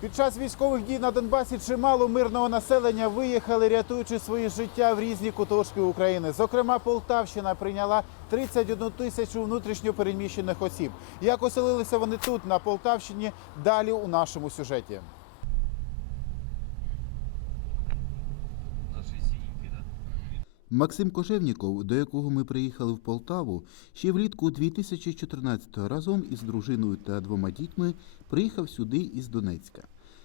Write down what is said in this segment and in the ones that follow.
Під час військових дій на Донбасі чимало мирного населення виїхали, рятуючи свої життя в різні куточки України. Зокрема, Полтавщина прийняла 31 тисячу внутрішньо переміщених осіб. Як оселилися вони тут, на Полтавщині, далі у нашому сюжеті. Максим Кожевніков, до якого ми приїхали в Полтаву, ще влітку 2014-го разом із дружиною та двома дітьми приїхав сюди із Донецька.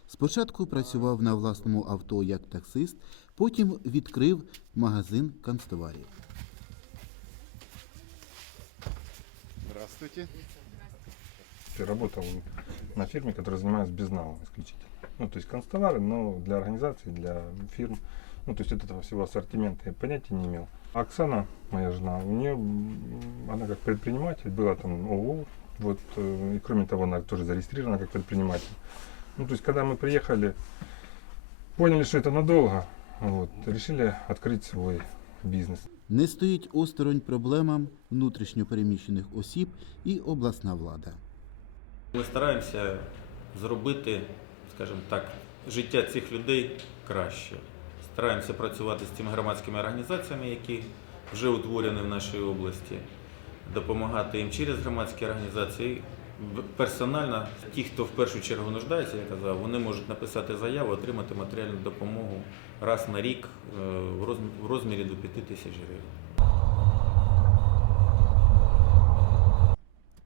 Спочатку працював на власному авто як таксист, потім відкрив магазин канцтоварів. Здравствуйте. Я работал на фирме, которая занимается безналом исключительно. Ну, то есть констовары, но для организаций, для фирм Ну, то есть вот этого всего ассортимента я понятия не имел. А Оксана, моя жена, у нее, м, она как предприниматель, была там ООО, вот, э, и кроме того, она тоже зарегистрирована как предприниматель. Ну, то есть, когда мы приехали, поняли, что это надолго, вот, решили открыть свой бизнес. Не стоїть осторонь проблемам внутрішньо переміщених осіб і обласна влада. Ми стараємося зробити, скажімо так, життя цих людей краще. Стараємося працювати з цими громадськими організаціями, які вже утворені в нашій області, допомагати їм через громадські організації. Персонально, ті, хто в першу чергу нуждається, я казав, вони можуть написати заяву, отримати матеріальну допомогу раз на рік е, в розмірі до 5 тисяч гривень.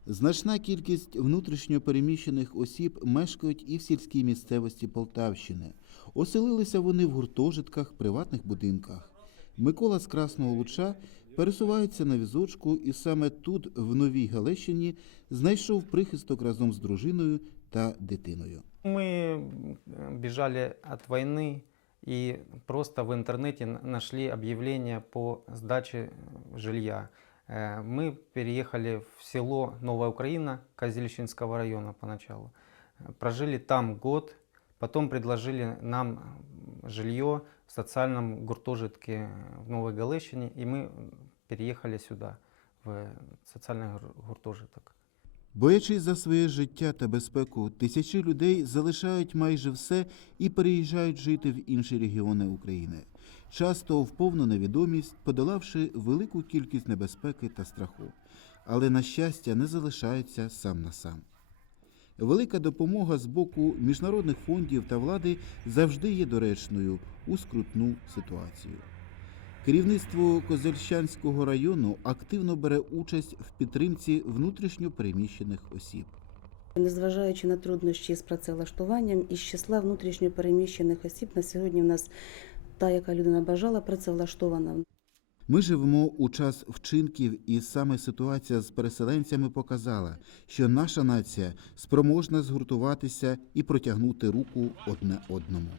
Значна кількість внутрішньо переміщених осіб мешкають і в сільській місцевості Полтавщини. Оселилися вони в гуртожитках, приватних будинках. Микола з Красного Луча пересувається на візочку і саме тут, в Новій Галещині, знайшов прихисток разом з дружиною та дитиною. Мы э, бежали от войны и просто в интернете н- нашли объявление по сдаче э, жилья. Э, Мы переехали в село Новая Украина Козельщинского района поначалу. Э, Прожили там год, потом предложили нам жилье в социальном гуртожитке в Новой Галещине, и мы переехали сюда, в социальный гуртожиток. Боячись за своє життя та безпеку, тисячі людей залишають майже все і переїжджають жити в інші регіони України, часто в повну невідомість, подолавши велику кількість небезпеки та страху. Але, на щастя, не залишаються сам на сам. Велика допомога з боку міжнародних фондів та влади завжди є доречною у скрутну ситуацію. Керівництво Козельщанського району активно бере участь в підтримці внутрішньо переміщених осіб. Незважаючи на труднощі з працевлаштуванням, із числа внутрішньо переміщених осіб на сьогодні в нас та, яка людина бажала, працевлаштована. Ми живемо у час вчинків, і саме ситуація з переселенцями показала, що наша нація спроможна згуртуватися і протягнути руку одне одному.